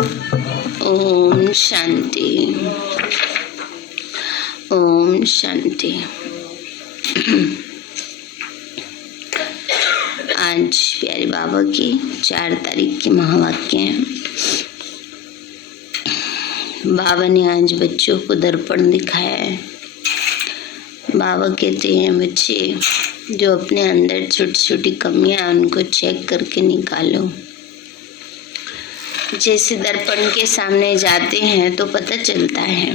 ओम शांति। ओम शांति। आज प्यारे बाबा की 4 तारीख की महावाक्य हैं। बाबा ने आज बच्चों को दर्पण दिखाया है। बाबा कहते हैं बच्चे जो अपने अंदर छोटी छोटी कमियां उनको चेक करके निकालो। जैसे दर्पण के सामने जाते हैं तो पता चलता है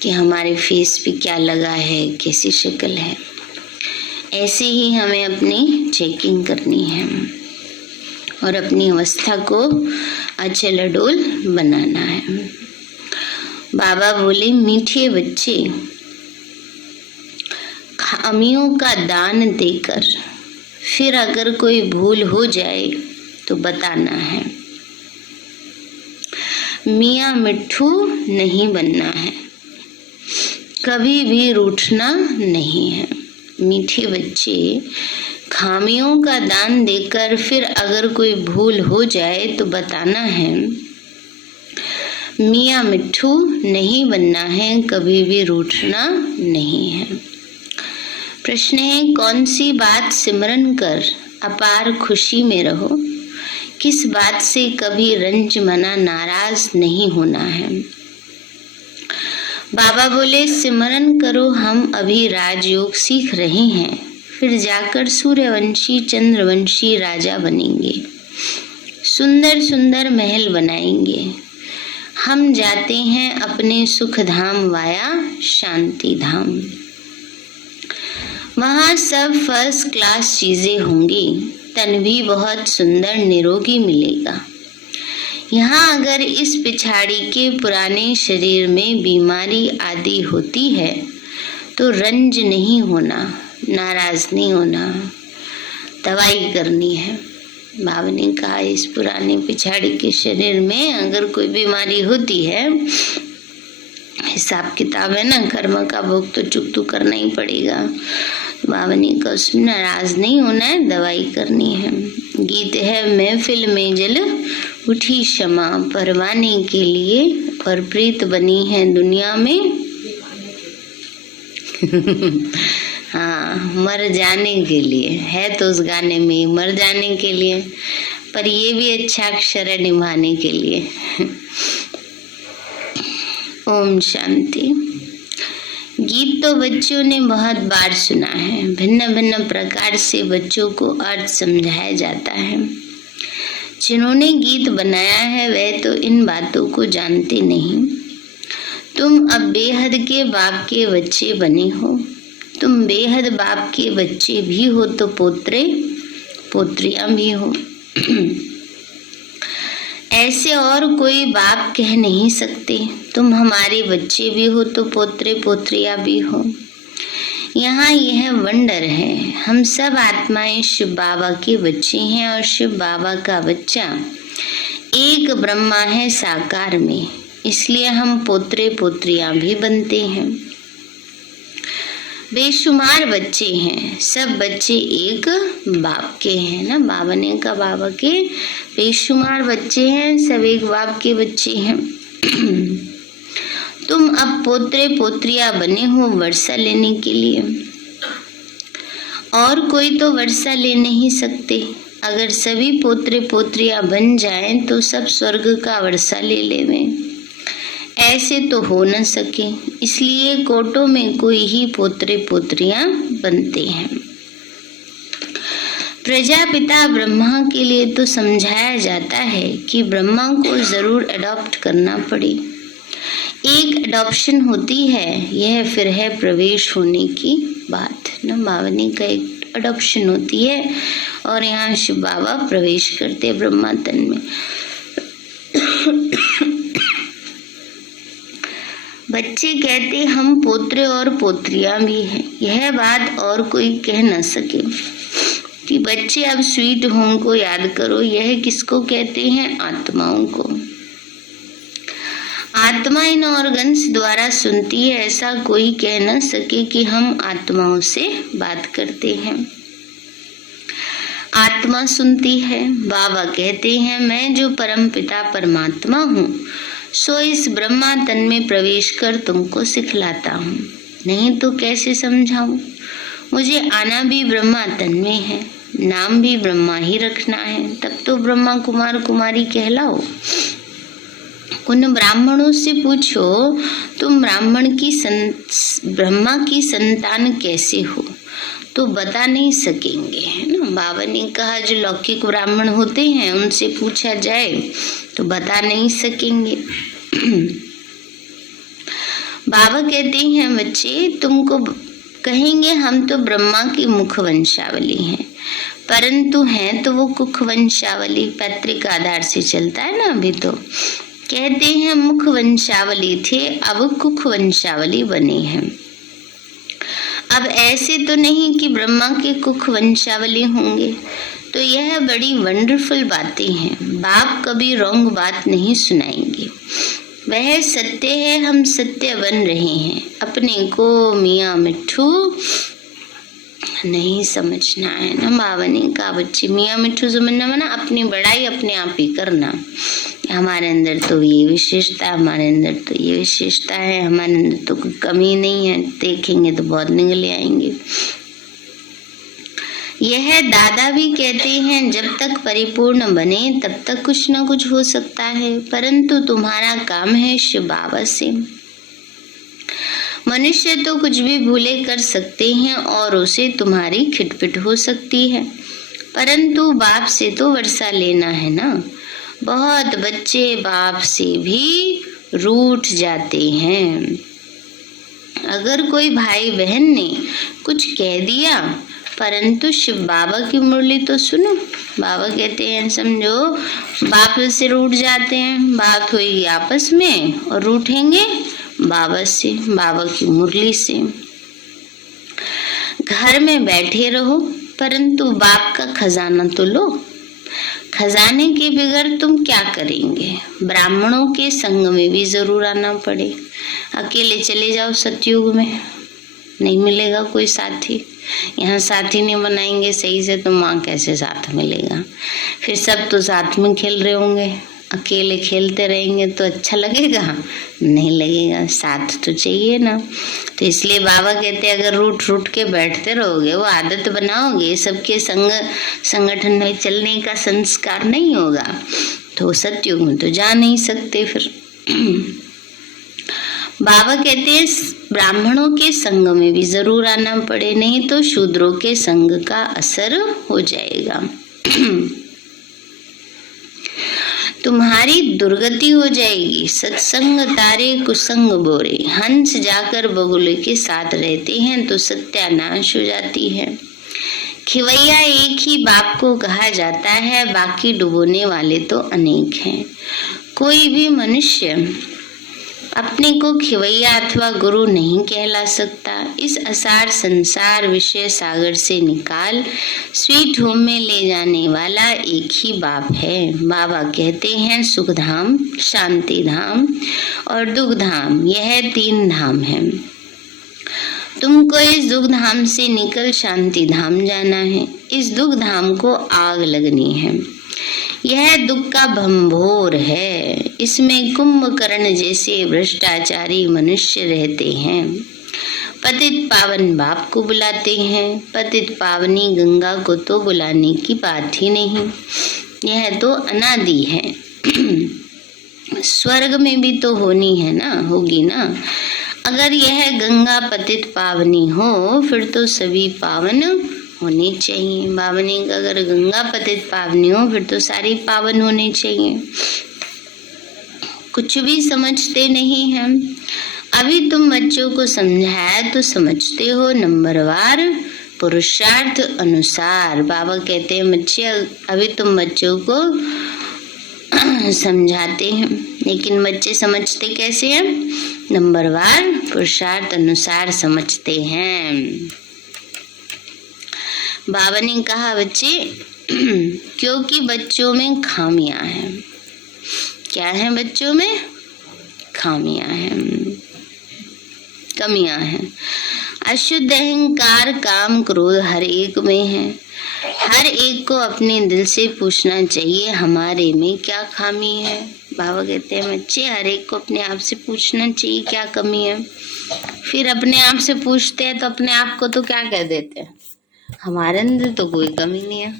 कि हमारे फेस पे क्या लगा है, कैसी शक्ल है। ऐसे ही हमें अपनी चेकिंग करनी है और अपनी अवस्था को अचल अडोल बनाना है। बाबा बोले मीठे बच्चे, खामियों का दान देकर फिर अगर कोई भूल हो जाए तो बताना है। मियाँ मिट्ठू नहीं बनना है, कभी भी रूठना नहीं है। मीठे बच्चे, खामियों का दान देकर फिर अगर कोई भूल हो जाए तो बताना है। मियाँ मिट्ठू नहीं बनना है, कभी भी रूठना नहीं है। प्रश्न है, कौन सी बात सिमरन कर अपार खुशी में रहो? किस बात से कभी रंज मना नाराज नहीं होना है? बाबा बोले सिमरन करो, हम अभी राजयोग सीख रहे हैं, फिर जाकर सूर्यवंशी चंद्रवंशी राजा बनेंगे, सुंदर सुंदर महल बनाएंगे। हम जाते हैं अपने सुख धाम वाया शांति धाम। वहाँ सब फर्स्ट क्लास चीजें होंगी, तन भी बहुत सुंदर निरोगी मिलेगा। यहाँ अगर इस पिछाड़ी के पुराने शरीर में बीमारी आदि होती है तो रंज नहीं होना, नाराज नहीं होना, दवाई करनी है। बाबा ने कहा इस पुराने पिछाड़ी के शरीर में अगर कोई बीमारी होती है, हिसाब किताब है ना, कर्म का भोग तो चुक करना ही पड़ेगा। बाबा ने कहा उसमें नाराज नहीं होना है, दवाई करनी है। गीत है महफिल में जल उठी क्षमा, परवाने के लिए और प्रीत बनी है दुनिया में हाँ, मर जाने के लिए है तो उस गाने में मर जाने के लिए, पर ये भी अच्छा अक्षर है निभाने के लिए। ओम शांति। गीत तो बच्चों ने बहुत बार सुना है, भिन्न भिन्न प्रकार से बच्चों को अर्थ समझाया जाता है। जिन्होंने गीत बनाया है वे तो इन बातों को जानते नहीं। तुम अब बेहद के बाप के बच्चे बने हो। तुम बेहद बाप के बच्चे भी हो तो पोत्रे पोत्रियां भी हो। ऐसे और कोई बाप कह नहीं सकते। तुम हमारे बच्चे भी हो तो पोत्रे पोत्रियां भी हो। यहाँ यह वंडर है, हम सब आत्माएं शिव बाबा के बच्चे हैं और शिव बाबा का बच्चा एक ब्रह्मा है साकार में, इसलिए हम पोत्रे पोत्रियां भी बनते हैं। बेशुमार बच्चे हैं, सब बच्चे एक बाप के हैं ना। बाबा ने कहा बाबा के बेशुमार बच्चे हैं, सब एक बाप के बच्चे हैं। तुम अब पोत्रे पोत्रियां बने हो वर्षा लेने के लिए, और कोई तो वर्षा ले नहीं सकते। अगर सभी पोत्रे पोत्रियां बन जाएं तो सब स्वर्ग का वर्षा ले लेवें, ऐसे तो हो न सके। इसलिए कोटों में कोई ही पोत्रे पोत्रियां बनते हैं। प्रजापिता ब्रह्मा के लिए तो समझाया जाता है कि ब्रह्मा को जरूर अडॉप्ट करना पड़े। एक अडॉप्शन होती है, यह फिर है प्रवेश होने की बात ना। बाबा ने का एक अडॉप्शन होती है और यहाँ शिव बाबा प्रवेश करते हैं ब्रह्मा तन में। बच्चे कहते हम पोत्रे और पोत्रियां भी हैं। यह बात और कोई कह न सके कि बच्चे अब स्वीट होम को याद करो। यह किसको कहते हैं? आत्माओं को। आत्मा इन ऑर्गन्स द्वारा सुनती है, ऐसा कोई कह न सके कि हम आत्माओं से बात करते हैं। आत्मा सुनती है। बाबा कहते हैं मैं जो परम पिता परमात्मा हूँ सो इस ब्रह्मा तन में प्रवेश कर तुमको सिखलाता हूँ, नहीं तो कैसे समझाऊं। मुझे आना भी ब्रह्मा तन में है, नाम भी ब्रह्मा ही रखना है, तब तो ब्रह्मा कुमार कुमारी कहलाओ। उन ब्राह्मणों से पूछो तुम ब्रह्मा की संतान कैसे हो, तो बता नहीं सकेंगे, है ना। बाबा ने कहा जो लौकिक ब्राह्मण होते हैं उनसे पूछा जाए तो बता नहीं सकेंगे। बाबा कहते हैं बच्चे तुमको कहेंगे हम तो ब्रह्मा की मुख वंशावली हैं, परंतु हैं तो वो कुख वंशावली, पैतृक आधार से चलता है ना। अभी तो कहते हैं मुख वंशावली थे, अब कुख वंशावली बने हैं। अब ऐसे तो नहीं कि ब्रह्मा के कुख वंशावली होंगे। तो यह बड़ी वंडरफुल बातें हैं। बाप कभी रॉन्ग बात नहीं सुनाएंगे, वह सत्य है, हम सत्य बन रहे हैं। अपने को मियाँ मिट्ठू नहीं समझना है ना। बाबा ने कहा बच्चे मियाँ मिट्ठू समझना माना अपनी बड़ाई अपने आप ही करना। हमारे अंदर तो ये विशेषता, हमारे अंदर तो ये विशेषता है, हमारे अंदर तो कोई कमी नहीं है, देखेंगे तो बहुत निकले आएंगे। यह दादा भी कहते हैं जब तक परिपूर्ण बने तब तक कुछ ना कुछ हो सकता है, परंतु तुम्हारा काम है शिव बाबा से। मनुष्य तो कुछ भी भूले कर सकते हैं और उसे तुम्हारी खिटपिट हो सकती है, परंतु बाप से तो वर्षा लेना है ना। बहुत बच्चे बाप से भी रूठ जाते हैं। अगर कोई भाई बहन ने कुछ कह दिया, परंतु शिव बाबा की मुरली तो सुनो। बाबा कहते हैं समझो बाप से रूठ जाते हैं, बात होगी आपस में और रूठेंगे बाबा से, बाबा की मुरली से। घर में बैठे रहो परंतु बाप का खजाना तो लो। खजाने के बगैर तुम क्या करेंगे। ब्राह्मणों के संग में भी जरूर आना पड़े। अकेले चले जाओ सतयुग में, नहीं मिलेगा कोई साथी। यहाँ साथी नहीं बनाएंगे सही से तो माँ कैसे साथ मिलेगा। फिर सब तो साथ में खेल रहे होंगे, अकेले खेलते रहेंगे तो अच्छा लगेगा, नहीं लगेगा, साथ तो चाहिए ना। तो इसलिए बाबा कहते हैं अगर रूठ रूठ के बैठते रहोगे, वो आदत बनाओगे, सबके संगठन में चलने का संस्कार नहीं होगा, तो सतयुग में तो जा नहीं सकते फिर। बाबा कहते हैं ब्राह्मणों के संग में भी जरूर आना पड़े, नहीं तो शूद्रों के संग का असर हो जाएगा। तुम्हारी दुर्गति हो जाएगी। सत्संग तारे कुसंग बोरे, हंस जाकर बगुले के साथ रहते हैं तो सत्यानाश हो जाती है। खिवैया एक ही बाप को कहा जाता है, बाकी डुबोने वाले तो अनेक हैं। कोई भी मनुष्य अपने को खिवैया अथवा गुरु नहीं कहला सकता। इस असार संसार विषय सागर से निकाल स्वीट होम में ले जाने वाला एक ही बाप है। बाबा कहते हैं सुख धाम, शांति धाम और दुख धाम, यह 3 धाम है। तुमको इस दुख धाम से निकल शांति धाम जाना है। इस दुख धाम को आग लगनी है। यह दुख का भंभोर है। इसमें कुंभकर्ण जैसे भ्रष्टाचारी मनुष्य रहते हैं। पतित पावन बाप को बुलाते हैं, पतित पावनी गंगा को तो बुलाने की बात ही नहीं, यह तो अनादि है। स्वर्ग में भी तो होनी है ना, होगी ना। अगर यह गंगा पतित पावनी हो फिर तो सभी पावन होनी चाहिए। बाबा ने कहा अगर गंगा पतित पावनी हो फिर तो सारी पावन होनी चाहिए। कुछ भी समझते नहीं हैं। अभी तुम बच्चों को समझाया तो समझते हो, नंबरवार पुरुषार्थ अनुसार। बाबा कहते हैं बच्चे अभी तुम बच्चों को समझाते हैं, लेकिन बच्चे समझते कैसे हैं, नंबरवार पुरुषार्थ अनुसार समझते हैं। बाबा ने कहा बच्चे क्योंकि बच्चों में खामियां हैं। क्या है बच्चों में? खामियां हैं, कमियां हैं। अशुद्ध अहंकार काम क्रोध हर एक में है। हर एक को अपने दिल से पूछना चाहिए हमारे में क्या खामी है। बाबा कहते हैं बच्चे हर एक को अपने आप से पूछना चाहिए क्या कमी है। फिर अपने आप से पूछते हैं तो अपने आप को तो क्या कह देते हैं, हमारे अंदर तो कोई कमी नहीं है,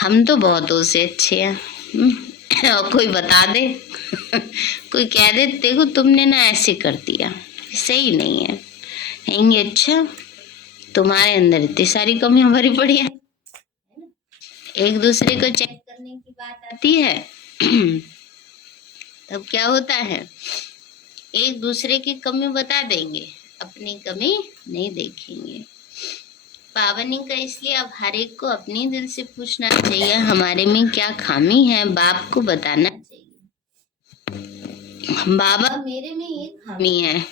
हम तो बहुतों से अच्छे हैं। और कोई बता दे कोई कह दे देखो तुमने ना ऐसे कर दिया, सही नहीं है, कहेंगे अच्छा तुम्हारे अंदर इतनी सारी कमियां भरी पड़ी है। एक दूसरे को चेक करने की बात आती है तब क्या होता है, एक दूसरे की कमी बता देंगे, अपनी कमी नहीं देखेंगे। पावनी का इसलिए अब हर एक को अपने दिल से पूछना चाहिए हमारे में क्या खामी है, बाप को बताना चाहिए बाबा मेरे में ये खामी है,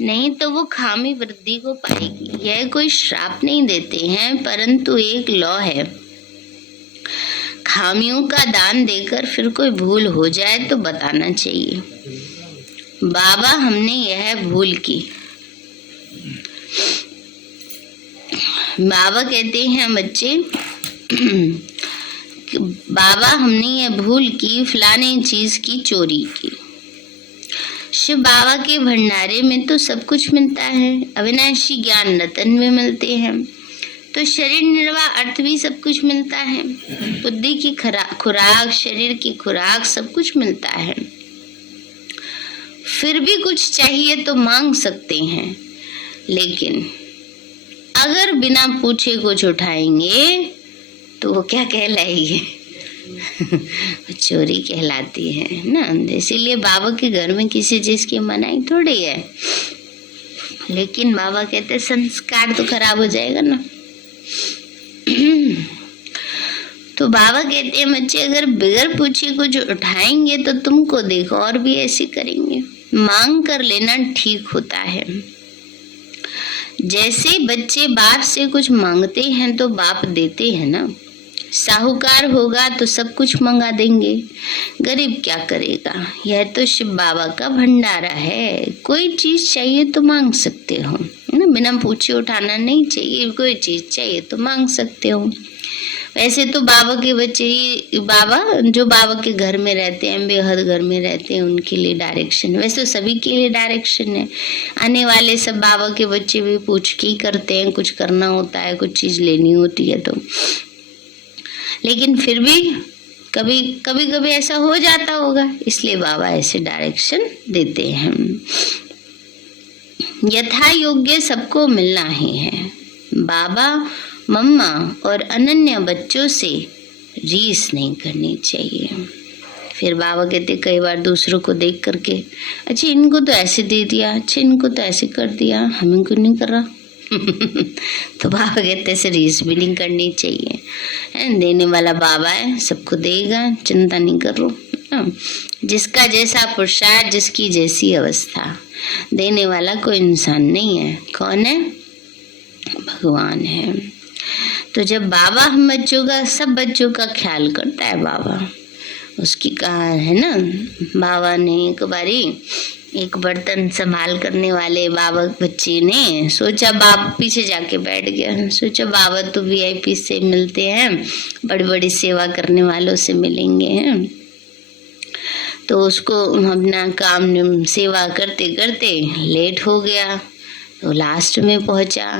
नहीं तो वो खामी वृद्धि को पाएगी। यह कोई श्राप नहीं देते हैं परंतु एक लॉ है, खामियों का दान देकर फिर कोई भूल हो जाए तो बताना चाहिए बाबा हमने यह भूल की। बाबा कहते हैं बच्चे बाबा हमने यह भूल की, फलाने चीज की चोरी की। शिव बाबा के भंडारे में तो सब कुछ मिलता है, अविनाशी ज्ञान रतन में मिलते हैं, तो शरीर निर्वाह अर्थ भी सब कुछ मिलता है, बुद्धि की खुराक, शरीर की खुराक सब कुछ मिलता है। फिर भी कुछ चाहिए तो मांग सकते हैं, लेकिन अगर बिना पूछे कुछ उठाएंगे तो वो क्या कहलाएगी चोरी कहलाती है ना। इसीलिए बाबा के घर में किसी चीज की मनाही थोड़ी है, लेकिन बाबा कहते संस्कार तो खराब हो जाएगा ना तो बाबा कहते हैं बच्चे अगर बगैर पूछे कुछ उठाएंगे तो तुमको देखो और भी ऐसे करेंगे। मांग कर लेना ठीक होता है। जैसे बच्चे बाप से कुछ मांगते हैं तो बाप देते हैं ना। साहूकार होगा तो सब कुछ मंगा देंगे, गरीब क्या करेगा। यह तो शिव बाबा का भंडारा है, कोई चीज चाहिए तो मांग सकते हो ना, बिना पूछे उठाना नहीं चाहिए। कोई चीज चाहिए तो मांग सकते हो। वैसे तो बाबा के बच्चे ही बाबा जो बाबा के घर में रहते हैं, बेहद घर में रहते हैं, उनके लिए डायरेक्शन, वैसे सभी के लिए डायरेक्शन है। आने वाले सब बाबा के बच्चे भी पूछ के ही करते हैं, कुछ करना होता है, कुछ चीज लेनी होती है तो। लेकिन फिर भी कभी कभी ऐसा हो जाता होगा, इसलिए बाबा ऐसे डायरेक्शन देते हैं। यथा योग्य सबको मिलना ही है। बाबा मम्मा और अनन्य बच्चों से रीस नहीं करनी चाहिए। फिर बाबा कहते कई बार दूसरों को देख करके अच्छा इनको तो ऐसे दे दिया, अच्छा इनको तो ऐसे कर दिया, हमें क्यों नहीं कर रहा तो बाबा कहते ऐसे रीस भी नहीं करनी चाहिए। देने वाला बाबा है, सबको देगा, चिंता नहीं करो। जिसका जैसा पुरुषार्थ, जिसकी जैसी अवस्था, देने वाला कोई इंसान नहीं है। कौन है? भगवान है। तो जब बाबा हम बच्चों का, सब बच्चों का ख्याल करता है बाबा, उसकी कहा है ना, बाबा ने एक बारी एक बर्तन संभाल करने वाले बाबा बच्चे ने सोचा, बाप पीछे जाके बैठ गया, सोचा बाबा तो वीआईपी से मिलते हैं, बड़ी बड़ी सेवा करने वालों से मिलेंगे हैं। तो उसको अपना काम सेवा करते करते लेट हो गया, तो लास्ट में पहुंचा।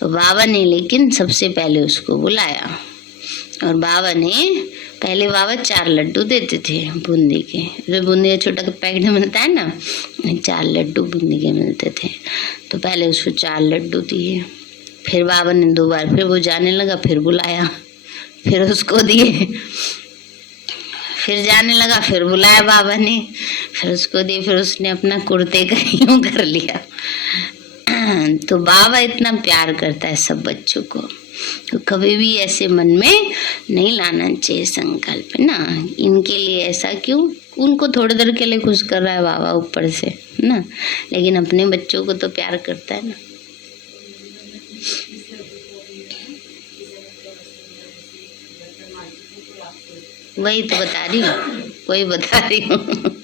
तो बाबा ने लेकिन सबसे पहले उसको बुलाया, और बाबा ने पहले 4 लड्डू देते थे बूंदी के, जो बूंदी का छोटा पैकेट मिलता है ना, 4 लड्डू बूंदी के मिलते थे। तो पहले उसको 4 लड्डू दिए, फिर बाबा ने 2 बार, फिर वो जाने लगा, फिर बुलाया, फिर उसको दिए, फिर जाने लगा, फिर बुलाया बाबा ने, फिर उसको दिए, फिर उसने अपना कुर्ते का यूं कर लिया। तो बाबा इतना प्यार करता है सब बच्चों को, तो कभी भी ऐसे मन में नहीं लाना चाहिए संकल्प ना, इनके लिए ऐसा क्यों, उनको थोड़ी देर के लिए खुश कर रहा है बाबा ऊपर से ना, लेकिन अपने बच्चों को तो प्यार करता है ना। वही तो बता रही हूँ, वही बता रही हूँ।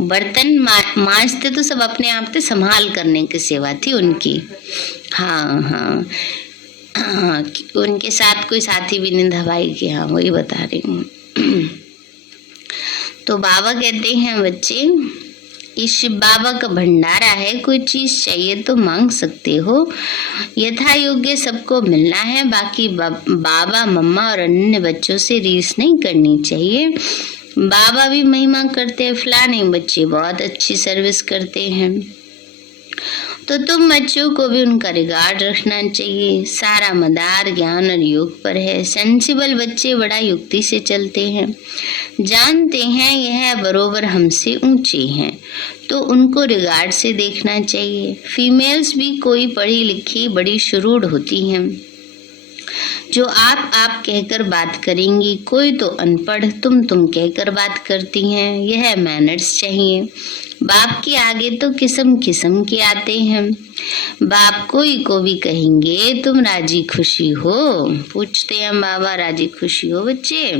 बर्तन मांजते तो सब अपने आप से, संभाल करने की सेवा थी उनकी। हाँ हाँ, हाँ, उनके साथ कोई साथी भी नहीं था भाई के, हाँ वही बता रही हूँ। तो बाबा कहते हैं बच्चे, इस शिव बाबा का भंडारा है, कोई चीज चाहिए तो मांग सकते हो, यथा योग्य सबको मिलना है, बाकी बाबा मम्मा और अन्य बच्चों से रीस नहीं करनी चाहिए। बाबा भी महिमा करते हैं, फलाने बच्चे बहुत अच्छी सर्विस करते हैं, तो तुम बच्चों को भी उनका रिगार्ड रखना चाहिए। सारा मदार ज्ञान और योग पर है। सेंसिबल बच्चे बड़ा युक्ति से चलते हैं, जानते हैं यह बरोबर हमसे ऊंचे हैं, तो उनको रिगार्ड से देखना चाहिए। फीमेल्स भी कोई पढ़ी लिखी बड़ी शुरूढ़ होती हैं, जो आप कहकर बात करेंगी, कोई तो अनपढ़ तुम कहकर बात करती हैं। यह मैनर्स चाहिए। बाप के आगे तो किस्म किस्म के आते हैं। बाप कोई को भी कहेंगे तुम राजी खुशी हो, पूछते हैं बाबा राजी खुशी हो बच्चे?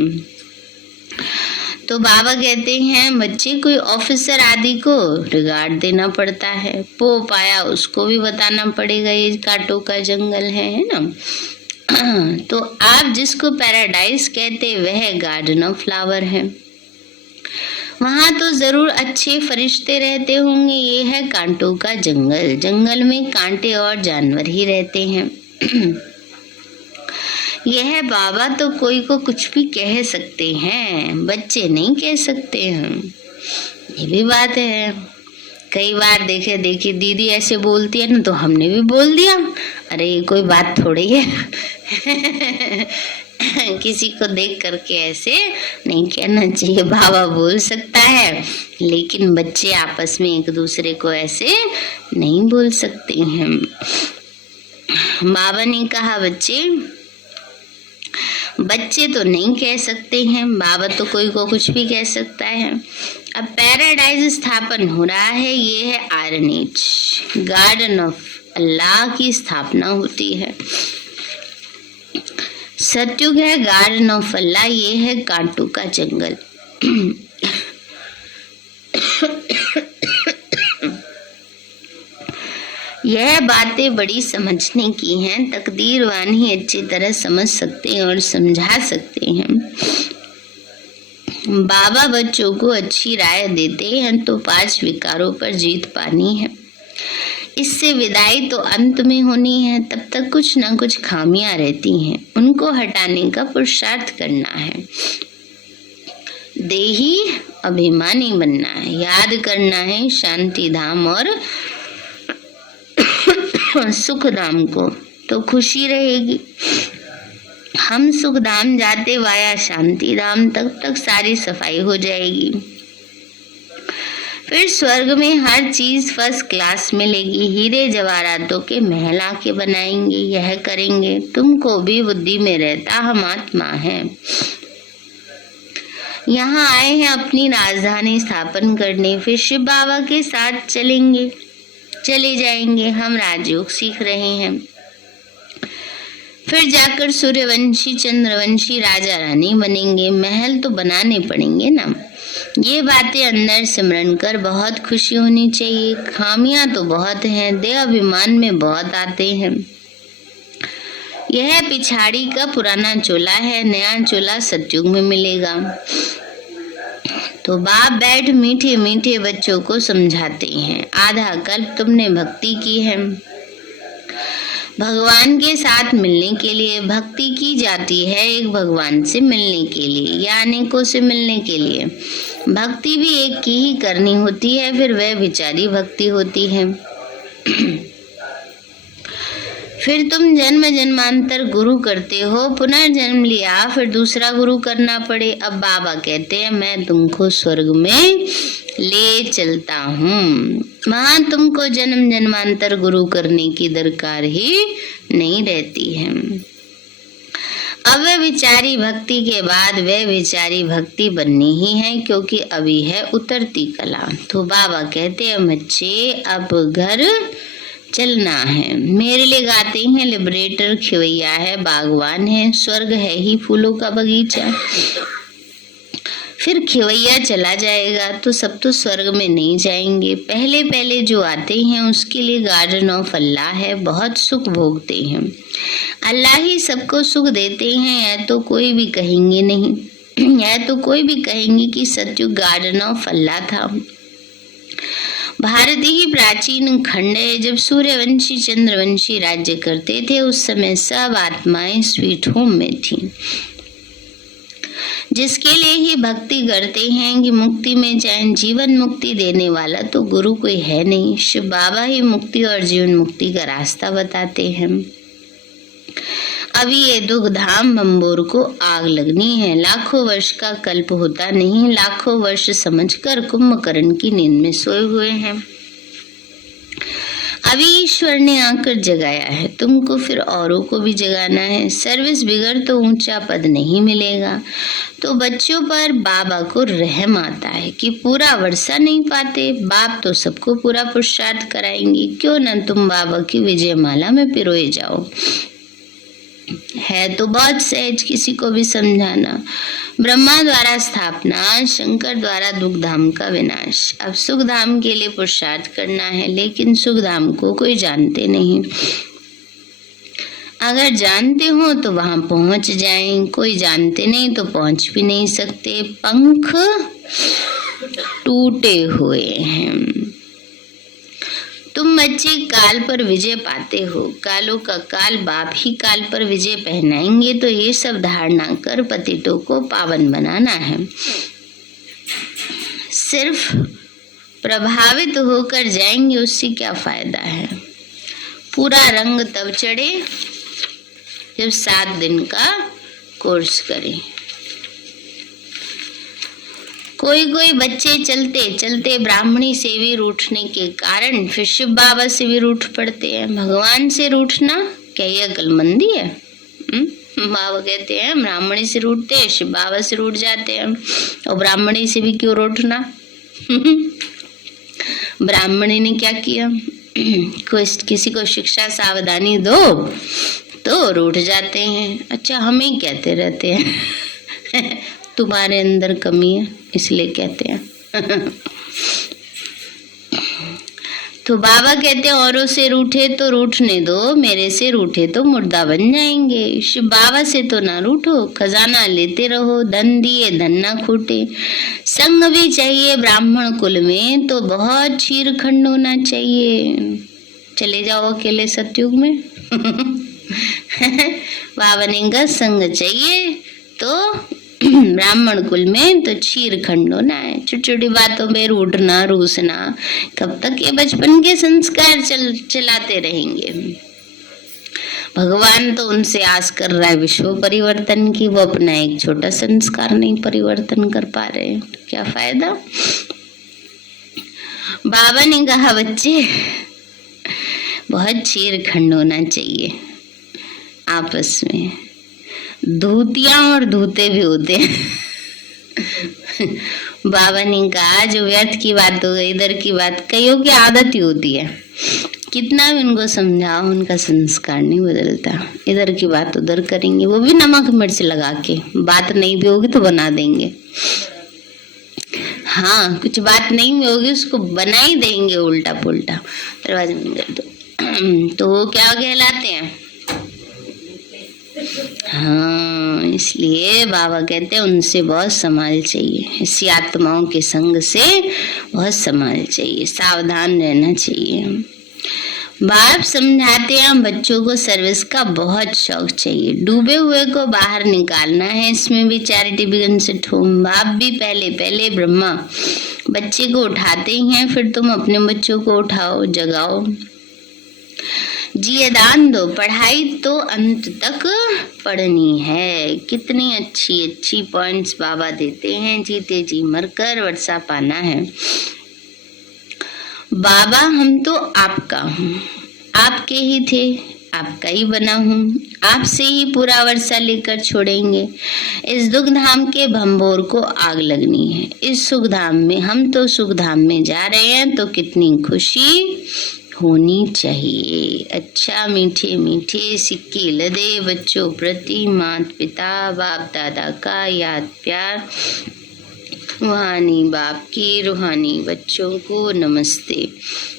तो बाबा कहते हैं बच्चे कोई ऑफिसर आदि को रिगार्ड देना पड़ता है, पोप आया उसको भी बताना पड़ेगा ये कांटों का जंगल है ना। तो आप जिसको पैराडाइज कहते वह गार्डन ऑफ फ्लावर है, वहां तो जरूर अच्छे फरिश्ते रहते होंगे। ये है कांटों का जंगल, जंगल में कांटे और जानवर ही रहते हैं। यह बाबा तो कोई को कुछ भी कह सकते हैं, बच्चे नहीं कह सकते हैं। ये भी बात है। कई बार देखे दीदी ऐसे बोलती है ना, तो हमने भी बोल दिया, अरे ये कोई बात थोड़ी है। किसी को देख करके ऐसे नहीं कहना चाहिए। बाबा बोल सकता है, लेकिन बच्चे आपस में एक दूसरे को ऐसे नहीं बोल सकते हैं। बाबा ने कहा बच्चे तो नहीं कह सकते हैं, बाबा तो कोई को कुछ भी कह सकता है। अब पैराडाइज स्थापन हो रहा है, ये है आयरन एज, गार्डन ऑफ अल्लाह की स्थापना होती है। सतयुग है गार्डन ऑफ अल्लाह, ये है कांटों का जंगल। यह बातें बड़ी समझने की हैं, तकदीरवान ही अच्छी तरह समझ सकते हैं और समझा सकते हैं। बाबा बच्चों को अच्छी राय देते हैं तो 5 विकारों पर जीत पानी है। इससे विदाई तो अंत में होनी है, तब तक कुछ न कुछ खामियां रहती हैं, उनको हटाने का पुरुषार्थ करना है। देही अभिमानी बनना है, याद करना है शांति धाम और सुख धाम को, तो खुशी रहेगी। हम सुख धाम जाते वाया शांति धाम, तक सारी सफाई हो जाएगी। फिर स्वर्ग में हर चीज फर्स्ट क्लास मिलेगी, हीरे जवाहरातों के महल आके बनाएंगे। यह करेंगे तुमको भी बुद्धि में रहता हम आत्मा है, यहाँ आए हैं अपनी राजधानी स्थापन करने। फिर शिव बाबा के साथ चले जाएंगे। हम राजयोग सीख रहे हैं, फिर जाकर सूर्यवंशी चंद्रवंशी राजा रानी बनेंगे। महल तो बनाने पड़ेंगे ना। ये बातें अंदर सिमरन कर बहुत खुशी होनी चाहिए। खामियां तो बहुत हैं, देह अभिमान में बहुत आते हैं। यह पिछाड़ी का पुराना चोला है, नया चोला सतयुग में मिलेगा। तो बाप बैठ मीठे मीठे बच्चों को समझाते हैं। आधा कल्प तुमने भक्ति की है, भगवान के साथ मिलने के लिए भक्ति की जाती है। एक भगवान से मिलने के लिए या अनेकों से मिलने के लिए भक्ति भी एक की ही करनी होती है, फिर वह विचारी भक्ति होती है। फिर तुम जन्म जन्मांतर गुरु करते हो, पुनर्जन्म लिया, फिर दूसरा गुरु करना पड़े। अब बाबा कहते हैं मैं तुमको स्वर्ग में ले चलता हूँ, वहां तुमको जन्म जन्मांतर गुरु करने की दरकार ही नहीं रहती है। अब वह विचारी भक्ति के बाद वह विचारी भक्ति बननी ही है, क्योंकि अभी है उतरती कला। तो बाबा कहते हैं बच्चे अब घर चलना है। मेरे लिए गाते हैं लिबरेटर, खिवैया है, बागवान है, स्वर्ग है ही फूलों का बगीचा। फिर खेवैया चला जाएगा तो सब तो स्वर्ग में नहीं जाएंगे। पहले पहले जो आते हैं उसके लिए गार्डन ऑफ अल्लाह है, बहुत सुख भोगते हैं। अल्लाह ही सबको सुख देते हैं, यह तो कोई भी कहेंगे नहीं, यह तो कोई भी कहेंगे कि सतयुग गार्डन ऑफ अल्लाह था। भारत ही प्राचीन खंड है। जब सूर्यवंशी चंद्रवंशी राज्य करते थे उस समय सब आत्माएं स्वीट होम में थीं। जिसके लिए ही भक्ति करते हैं कि मुक्ति में जाएं। जीवन मुक्ति देने वाला तो गुरु कोई है नहीं, शिव बाबा ही मुक्ति और जीवन मुक्ति का रास्ता बताते हैं। अभी ये दुख धाम भंबोर को आग लगनी है। लाखों वर्ष का कल्प होता नहीं, लाखों वर्ष समझकर कुंभकर्ण की नींद में सोए हुए हैं। अभी ईश्वर ने आकर जगाया है, तुमको फिर औरों को भी जगाना है। सर्विस बिगड़ तो ऊंचा पद नहीं मिलेगा। तो बच्चों पर बाबा को रहम आता है कि पूरा वर्षा नहीं पाते, बाप तो सबको पूरा पुरुषार्थ कराएंगे, क्यों न तुम बाबा की विजय माला में पिरोए जाओ। है तो बहुत सहज किसी को भी समझाना। ब्रह्मा द्वारा स्थापना, शंकर द्वारा दुख धाम का विनाश। अब सुख धाम के लिए पुरुषार्थ करना है, लेकिन सुख धाम को कोई जानते नहीं। अगर जानते हो तो वहां पहुंच जाएं, कोई जानते नहीं तो पहुंच भी नहीं सकते। पंख टूटे हुए हैं। तुम बच्चे काल पर विजय पाते हो, कालों का काल बाप ही काल पर विजय पहनाएंगे। तो ये सब धारणा कर पतितों को पावन बनाना है। सिर्फ प्रभावित होकर जाएंगे उससे क्या फायदा है। पूरा रंग तब चढ़े जब 7 दिन का कोर्स करें। कोई कोई बच्चे चलते चलते ब्राह्मणी से भी रूठने के कारण फिर शिव बाबा से भी रूठ पड़ते हैं। भगवान से रूठना क्या ये अक्लमंदी है? बाबा कहते हैं ब्राह्मणी से रूठते हैं, शिव बाबा से रूठ जाते हैं, और ब्राह्मणी से भी क्यों रूठना? ब्राह्मणी ने क्या किया? किसी को शिक्षा सावधानी दो तो रूठ जाते हैं। अच्छा, हमें कहते रहते हैं तुम्हारे अंदर कमी है इसलिए कहते हैं। तो बाबा कहते हैं औरों से रूठे तो रूठने दो, मेरे से रूठे तो मुर्दा बन जाएंगे। शिव बाबा से तो ना रूठो, खजाना लेते रहो, धन दिए धन ना खूटे। संग भी चाहिए ब्राह्मण कुल में तो बहुत चीरखंड होना चाहिए। चले जाओ अकेले सतयुग में। बाबा ने कहा संग चाहिए तो ब्राह्मण कुल में तो चीरखंड होना है। छोटी छोटी बातों में रूठना रूसना, कब तक ये बचपन के संस्कार चलाते रहेंगे? भगवान तो उनसे आस कर रहा है विश्व परिवर्तन की, वो अपना एक छोटा संस्कार नहीं परिवर्तन कर पा रहे, तो क्या फायदा? बाबा ने कहा बच्चे बहुत चीरखंड होना चाहिए आपस में। धूतियां और धूते भी होते हैं। बाबा ने कहा जो व्यर्थ की बात हो गई, इधर की बात, कईयों की आदत ही होती है, कितना भी उनको समझाओ उनका संस्कार नहीं बदलता। इधर की बात उधर करेंगे, वो भी नमक मिर्च लगा के। बात नहीं भी होगी तो बना देंगे। हाँ, कुछ बात नहीं भी होगी उसको बना ही देंगे उल्टा पुल्टा। दरवाजे में कर दो। तो वो क्या कहलाते हैं? हाँ, इसलिए बाबा कहते हैं उनसे बहुत संभाल चाहिए। ऐसी आत्माओं के संग से बहुत संभाल चाहिए, सावधान रहना चाहिए। बाप समझाते हैं बच्चों को सर्विस का बहुत शौक चाहिए, डूबे हुए को बाहर निकालना है, इसमें भी चैरिटी बिगिंस एट होम। बाप भी पहले पहले ब्रह्मा बच्चे को उठाते ही हैं, फिर तुम अपने बच्चों को उठाओ, जगाओ, जिए दान दो। पढ़ाई तो अंत तक पढ़नी है। कितनी अच्छी अच्छी पॉइंट्स बाबा देते हैं। जीते जी मरकर वर्षा पाना है। बाबा हम तो आपका हूँ, आपके ही थे, आपका ही बना हूँ, आपसे ही पूरा वर्षा लेकर छोड़ेंगे। इस दुख धाम के भंबोर को आग लगनी है। इस सुख धाम में, हम तो सुख धाम में जा रहे हैं तो कितनी खुशी होनी चाहिए। अच्छा मीठे मीठे सिक्के लदे बच्चों प्रति माता पिता बाप दादा का याद प्यार रूहानी बाप की रूहानी बच्चों को नमस्ते।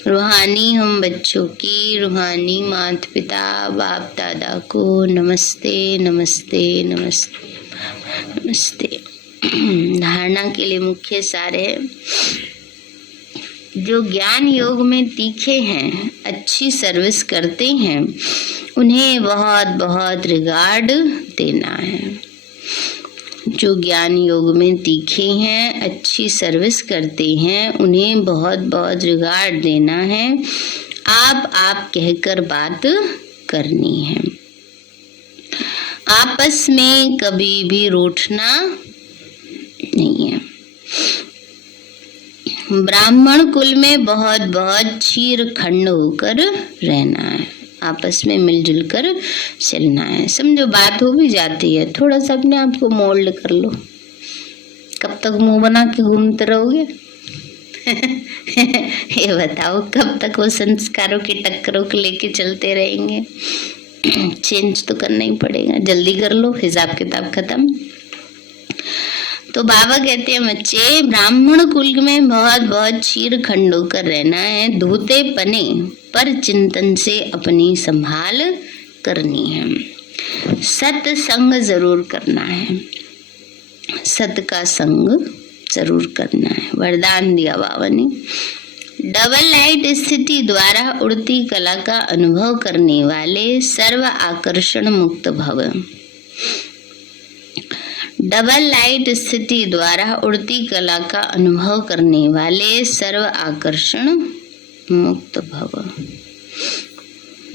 रूहानी हम बच्चों की रूहानी माता पिता बाप दादा को नमस्ते नमस्ते नमस्ते नमस्ते। धारणा के लिए मुख्य सार है, जो ज्ञान योग में तीखे हैं, अच्छी सर्विस करते हैं, उन्हें बहुत बहुत रिगार्ड देना है। जो ज्ञान योग में तीखे हैं, अच्छी सर्विस करते हैं, उन्हें बहुत बहुत रिगार्ड देना है। आप कहकर बात करनी है। आपस में कभी भी रूठना नहीं है। ब्राह्मण कुल में बहुत बहुत चीर खंड होकर रहना है। आपस में मिलजुल कर चलना है। समझो बात हो भी जाती है, थोड़ा सा अपने आप को मोल्ड कर लो। कब तक मुंह बना के घूमते रहोगे? ये बताओ, कब तक वो संस्कारों की टक्करों को लेके चलते रहेंगे? चेंज तो करना ही पड़ेगा। जल्दी कर लो, हिसाब किताब खत्म। तो बाबा कहते हैं, बच्चे ब्राह्मण कुल में बहुत बहुत चीर खंड होकर रहना है। धूते पने पर चिंतन से अपनी संभाल करनी है। सत्संग जरूर करना है। सत का संग जरूर करना है। वरदान दिया बाबा ने, डबल लाइट स्थिति द्वारा उड़ती कला का अनुभव करने वाले सर्व आकर्षण मुक्त भव। डबल लाइट स्थिति द्वारा उड़ती कला का अनुभव करने वाले सर्व आकर्षण मुक्त भव।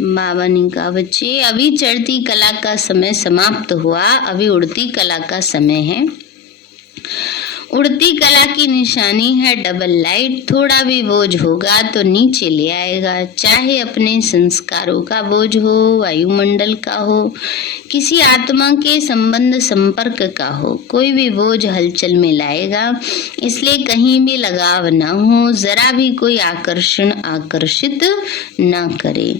बाबा ने कहा, बच्चे अभी चढ़ती कला का समय समाप्त हुआ, अभी उड़ती कला का समय है। उड़ती कला की निशानी है डबल लाइट। थोड़ा भी बोझ होगा तो नीचे ले आएगा, चाहे अपने संस्कारों का बोझ हो, वायुमंडल का हो, किसी आत्मा के संबंध संपर्क का हो, कोई भी बोझ हलचल में लाएगा। इसलिए कहीं भी लगाव न हो, जरा भी कोई आकर्षण आकर्षित न करे।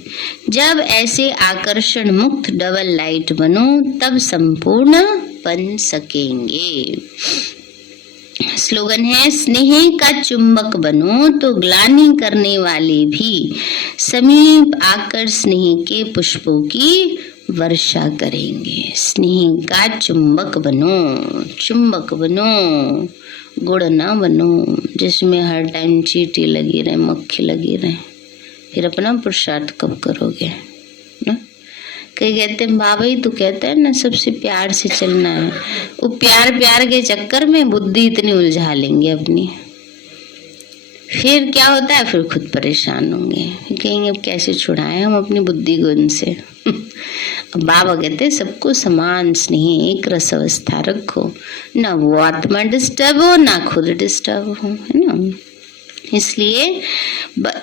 जब ऐसे आकर्षण मुक्त डबल लाइट बनो, तब संपूर्ण बन सकेंगे। स्लोगन है, स्नेह का चुंबक बनो तो ग्लानि करने वाले भी समीप आकर स्नेह के पुष्पों की वर्षा करेंगे। स्नेह का चुंबक बनो, गुड़ ना बनो जिसमें हर टाइम चींटी लगी रहे, मक्खी लगी रहे। फिर अपना पुरुषार्थ कब करोगे ना? कई कहते हैं, बाबा ही तो कहता है ना, सबसे प्यार से चलना है। वो प्यार के चक्कर में बुद्धि इतनी उलझा लेंगे अपनी, फिर क्या होता है, फिर खुद परेशान होंगे, कहेंगे अब कैसे छुड़ाएं हम अपनी बुद्धि को इनसे। बाबा कहते हैं, सबको समान स्नेह एक रस अवस्था रखो, ना वो आत्मा डिस्टर्ब हो ना खुद डिस्टर्ब हो, है ना। इसलिए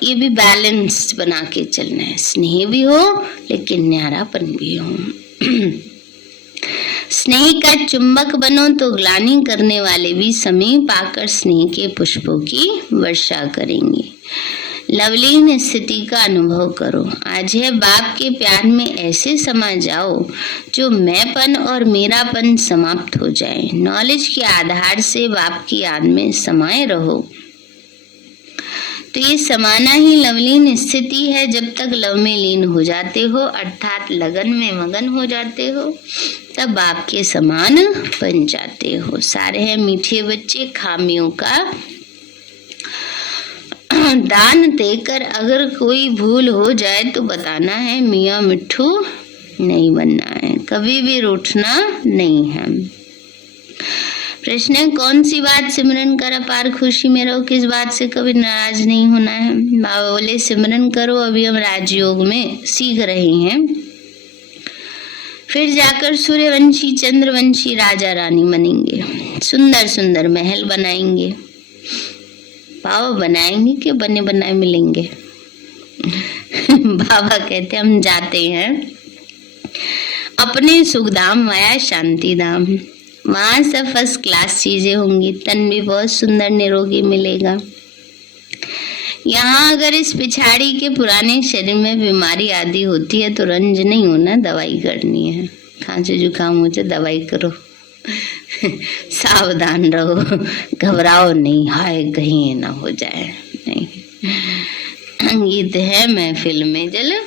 ये भी बैलेंस बना के चलना है। स्नेह भी हो लेकिन न्यारापन भी हो। स्नेह का चुंबक बनो तो ग्लानि करने वाले भी समीप आकर स्नेह के पुष्पों की वर्षा करेंगे। लवलीन स्थिति का अनुभव करो। आज है बाप के प्यार में ऐसे समा जाओ जो मैंपन और मेरापन समाप्त हो जाए। नॉलेज के आधार से बाप की याद में समाये रहो। तो ये समाना ही लवलीन स्थिति है। जब तक लव में लीन हो जाते हो, अर्थात लगन में मगन हो जाते हो, तब बाप के समान बन जाते हो। सारे हैं मीठे बच्चे, खामियों का दान देकर अगर कोई भूल हो जाए तो बताना है, मियाँ मिट्ठू नहीं बनना है, कभी भी रूठना नहीं है। प्रश्न है, कौन सी बात सिमरन कर अपार खुशी में रहो, किस बात से कभी नाराज नहीं होना है। बाबा बोले, सिमरन करो, अभी हम राजयोग में सीख रहे हैं, फिर जाकर सूर्यवंशी चंद्रवंशी राजा रानी बनेंगे, सुंदर सुंदर महल बनाएंगे। बाबा बनाएंगे कि बने बनाए मिलेंगे? बाबा कहते हम जाते हैं अपने सुखधाम माया शांति धाम, वहां सब फर्स्ट क्लास चीजें होंगी, तन भी बहुत सुंदर निरोगी मिलेगा। यहाँ अगर इस पिछाड़ी के पुराने शरीर में बीमारी आदि होती है तो रंज नहीं होना, दवाई करनी है। खांसी जुकाम हो जाए दवाई करो, सावधान रहो, घबराओ नहीं, हाय कहीं ये ना हो जाए। नहीं, गीत है महफिल में, चलो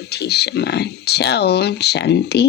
उठी क्षमा। अच्छा, ओम शांति।